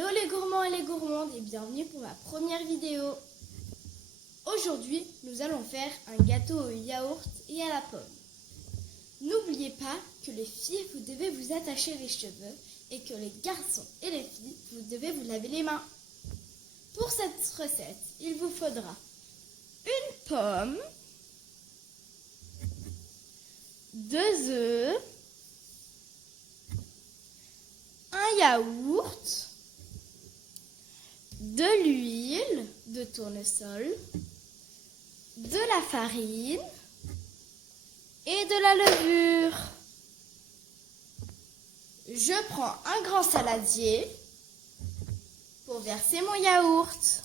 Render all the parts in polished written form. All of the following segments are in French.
Hello les gourmands et les gourmandes et bienvenue pour ma première vidéo. Aujourd'hui, nous allons faire un gâteau au yaourt et à la pomme. N'oubliez pas que les filles, vous devez vous attacher les cheveux et que les garçons et les filles, vous devez vous laver les mains. Pour cette recette, il vous faudra une pomme, 2 œufs, un yaourt, de l'huile de tournesol, de la farine et de la levure. Je prends un grand saladier pour verser mon yaourt.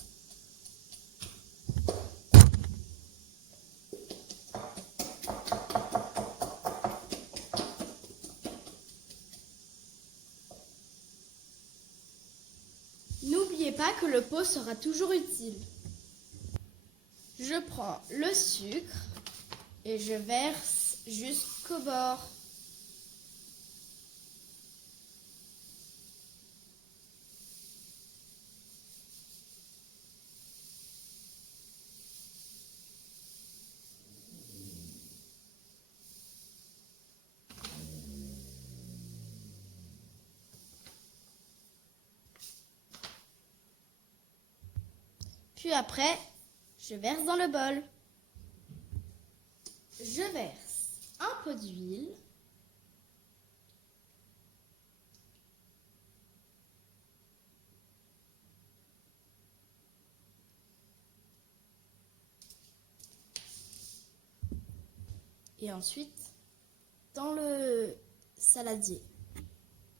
N'oubliez pas que le pot sera toujours utile. Je prends le sucre et je verse jusqu'au bord. Puis après, je verse dans le bol. Je verse un peu d'huile. Et ensuite, dans le saladier,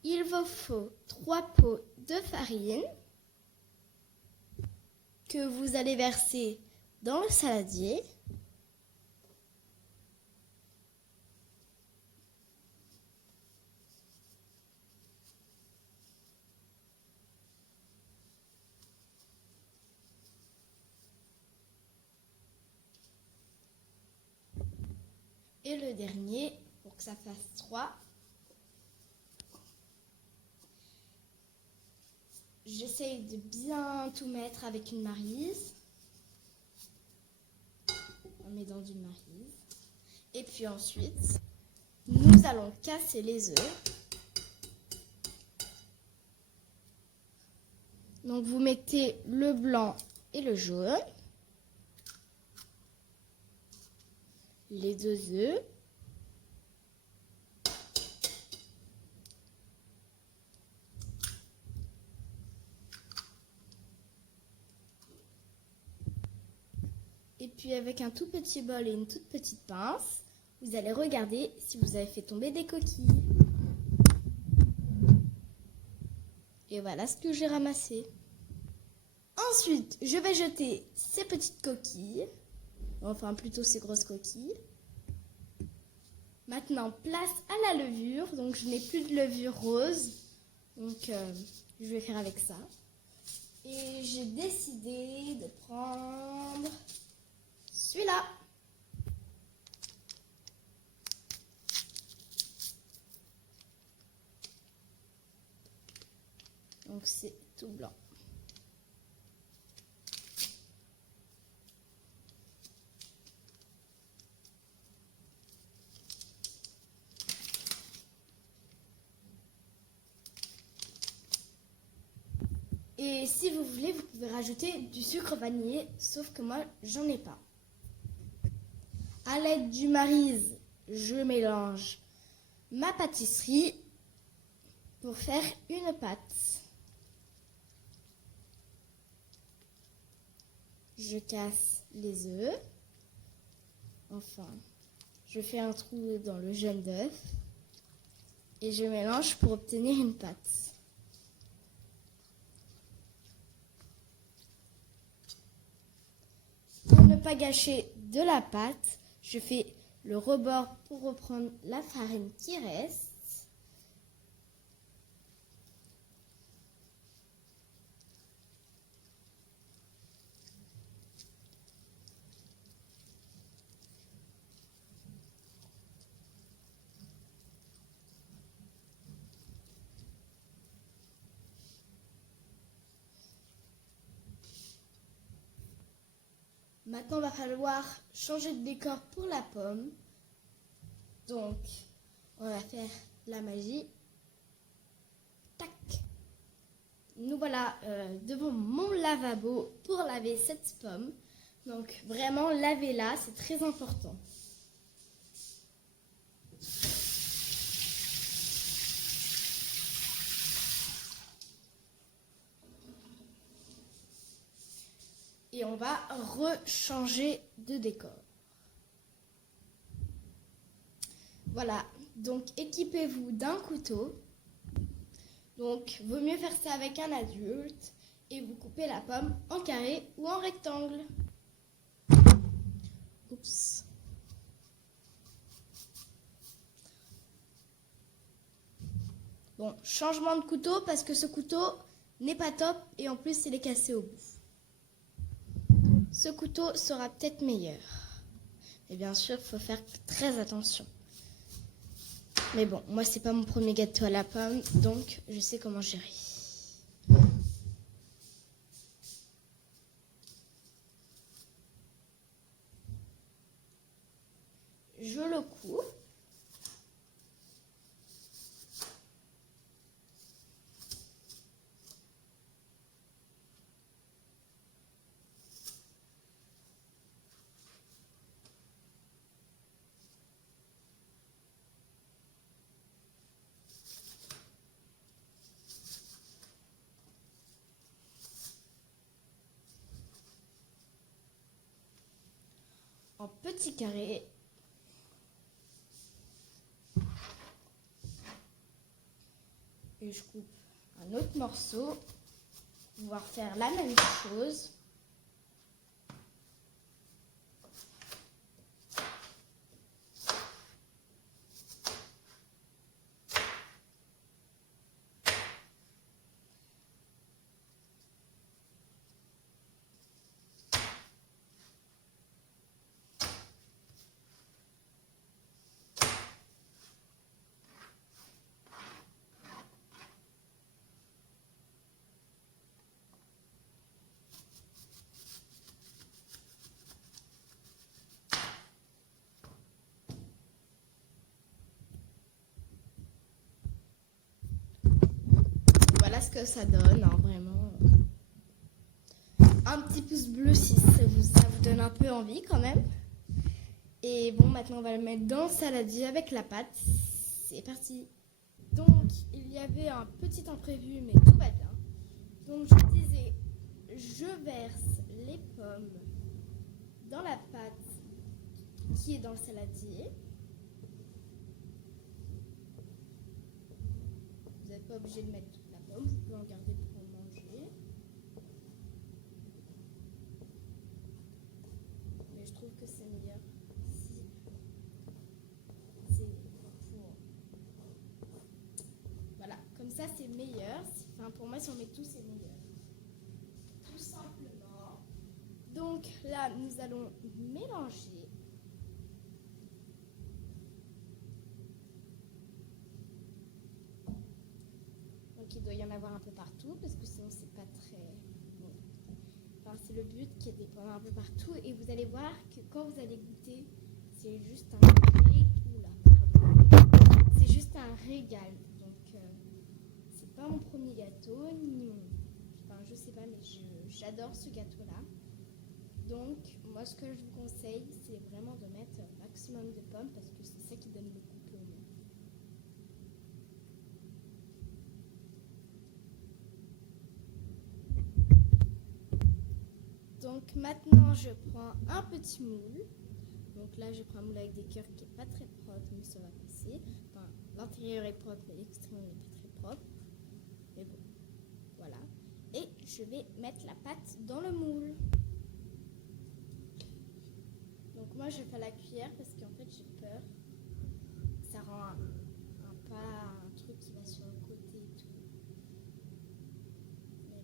il vous faut 3 pots de farine que vous allez verser dans le saladier. Et le dernier, pour que ça fasse 3, j'essaye de bien tout mettre avec une maryse. On met dans une maryse. Et puis ensuite, nous allons casser les œufs. Donc vous mettez le blanc et le jaune. Les 2 œufs. Et puis avec un tout petit bol et une toute petite pince, vous allez regarder si vous avez fait tomber des coquilles. Et voilà ce que j'ai ramassé. Ensuite, je vais jeter ces petites coquilles, enfin plutôt ces grosses coquilles. Maintenant, place à la levure. Donc je n'ai plus de levure rose, donc je vais faire avec ça. Et j'ai décidé de prendre celui-là. Donc c'est tout blanc. Et si vous voulez, vous pouvez rajouter du sucre vanillé, sauf que moi, j'en ai pas. À l'aide du maryse, je mélange ma pâtisserie pour faire une pâte. Je casse les œufs. Enfin, je fais un trou dans le jaune d'œuf et je mélange pour obtenir une pâte. Pour ne pas gâcher de la pâte, je fais le rebord pour reprendre la farine qui reste. Maintenant, il va falloir changer de décor pour la pomme. Donc, on va faire la magie. Tac. Nous voilà devant mon lavabo pour laver cette pomme. Donc, vraiment, lavez-la, c'est très important. Et on va rechanger de décor. Voilà, donc équipez-vous d'un couteau. Donc, vaut mieux faire ça avec un adulte. Et vous coupez la pomme en carré ou en rectangle. Oups. Bon, changement de couteau parce que ce couteau n'est pas top et en plus il est cassé au bout. Ce couteau sera peut-être meilleur. Et bien sûr, il faut faire très attention. Mais bon, moi c'est pas mon premier gâteau à la pomme, donc je sais comment gérer. Je le coupe. En petits carrés. Et je coupe un autre morceau pour pouvoir faire la même chose. Voilà ce que ça donne, hein, vraiment. Un petit pouce bleu si ça vous donne un peu envie quand même. Et bon, maintenant on va le mettre dans le saladier avec la pâte. C'est parti. Donc, il y avait un petit imprévu, mais tout va bien. Donc, je disais, je verse les pommes dans la pâte qui est dans le saladier. Vous n'êtes pas obligé de mettre toute la pomme, vous pouvez en garder pour manger. Mais je trouve que c'est meilleur si c'est pour... Voilà, comme ça c'est meilleur. Enfin, pour moi, si on met tout, c'est meilleur. Tout simplement. Donc là, nous allons mélanger. Donc il doit y en avoir un peu partout parce que sinon c'est pas très bon. Enfin, c'est le but qu'il y ait des pommes un peu partout et vous allez voir que quand vous allez goûter, c'est juste un c'est juste un régal. Donc c'est pas mon premier gâteau ni mon... Enfin, je sais pas, mais j'adore ce gâteau-là. Donc, moi, ce que je vous conseille, c'est vraiment de mettre un maximum de pommes parce que c'est ça qui donne le goût pour moi. Donc, maintenant, je prends un petit moule. Donc là, je prends un moule avec des cœurs qui n'est pas très propre, mais ça va passer. Enfin, l'intérieur est propre, mais l'extérieur n'est pas très propre. Mais bon, voilà. Et je vais mettre la pâte dans le moule. Donc moi je fais la cuillère parce qu'en fait j'ai peur. Ça rend un truc qui va sur le côté et tout. Mais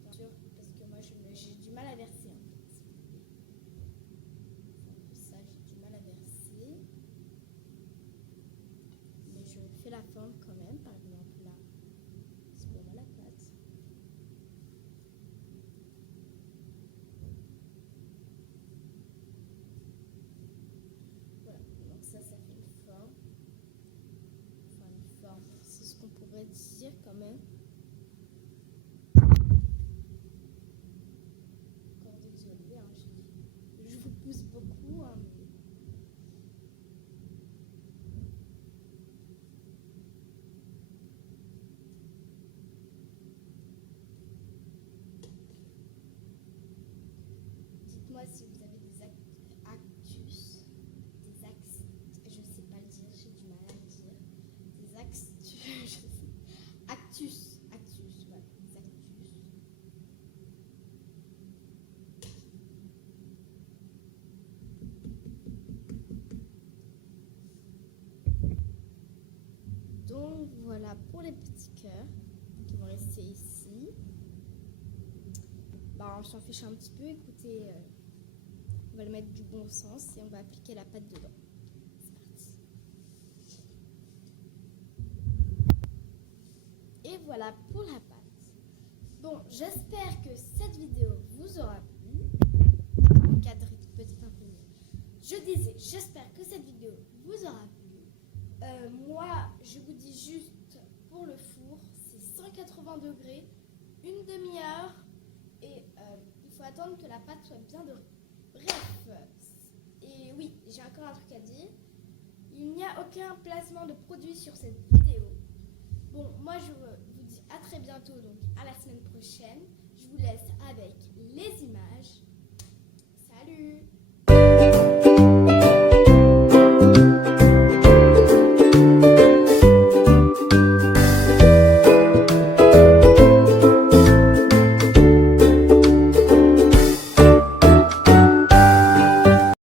bien sûr, parce que moi j'ai du mal à verser en fait. C'est un peu ça, j'ai du mal à verser. la forme quand même. Par exemple là, c'est pour la pâte. Voilà, donc ça fait une forme. Enfin une forme, c'est ce qu'on pourrait dire quand même. Encore désolé, hein, je vous pousse beaucoup. Hein, mais... Dites-moi si vous avez des actus, des axes, je sais pas le dire, j'ai du mal à le dire, des axes, actus, voilà, des actus. Donc voilà pour les petits cœurs qui vont rester ici. On s'en fiche un petit peu, écoutez, on va le mettre du bon sens et on va appliquer la pâte dedans. C'est parti. Et voilà pour la pâte. Bon, j'espère que cette vidéo vous aura plu. Encadré peut-être un peu mieux. Je disais, j'espère que cette vidéo vous aura plu. Moi, je vous dis juste, pour le four, c'est 180 degrés, une demi-heure. Et il faut attendre que la pâte soit bien dorée. Bref, et oui, j'ai encore un truc à dire. Il n'y a aucun placement de produit sur cette vidéo. Bon, moi je vous dis à très bientôt, donc à la semaine prochaine. Je vous laisse avec les images. Salut!